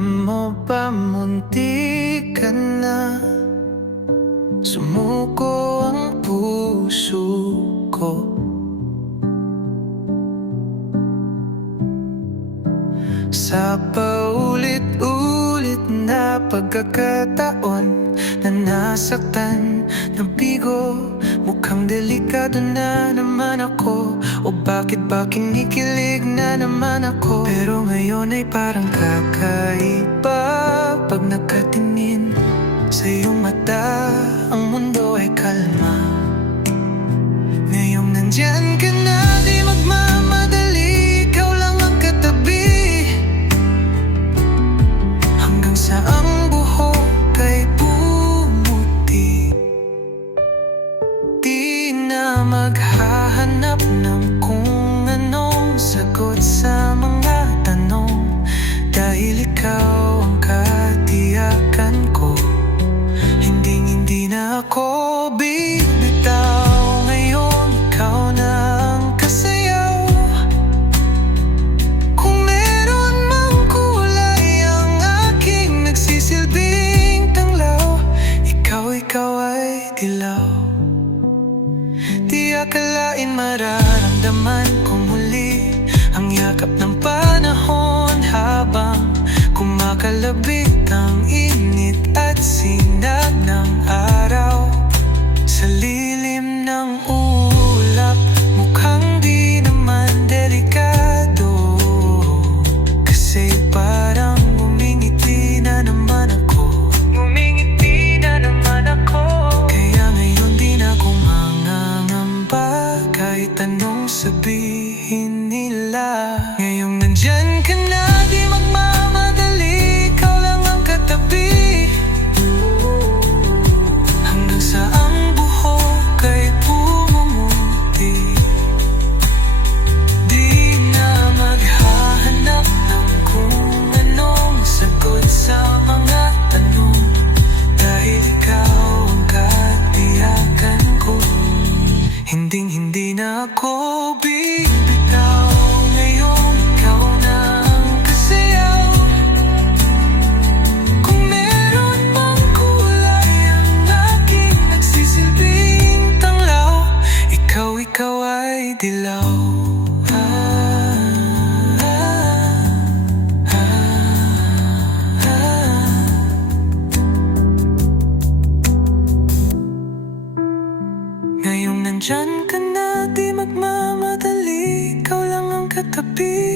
Alam mo ba, munti ka na sumuko ang puso ko. Sa paulit-ulit na pagkakataon na nasaktan, nabigo, mukhang delikado na naman ako. O bakit ba kinikilig na naman ako? Pero ngayon ay parang kakaiba pag nakatingin sa iyong mata, ang mundo ay kalma. Ngayong nandyan ka na, di magmamadali, ikaw lang ang katabi. Hanggang sa ang buhok ay pumuti, di na maghahanap ng kung anong sagot sa mga tanong. Dahil ikaw ang katiyakan ko, hindi na ako bibitaw. Ngayon ikaw na ang kasayaw. Kung meron mang kulay ang aking nagsisilbing tanglaw, ikaw ay dilaw. Di akalain mararamdaman ko muli ang yakap ng panahon, habang kumakalabit ang init at sinag ng araw. Sa lilim ng ulap, mukhang di naman delikado, kasi parang ngumingiti na naman ako. Kaya ngayon di na ako mangangamba, kahit anong sabihin nila. Ngayong nandyan ka na, di magmamadali, ikaw lang ang katabi. Hanggang sa ang buhok ay pumumuti, di na maghahanap ng kung anong sagot sa mga tanong. Dahil ikaw ang katiyakan ko, hindi na ako bibitaw. Ngayon ikaw na ang kasayaw. Kung meron mang kulay ang aking nagsisilbing tanglaw, ikaw ay dilaw. Ngayong nandyan ka na, di magmamadali, ikaw lang ang katabi.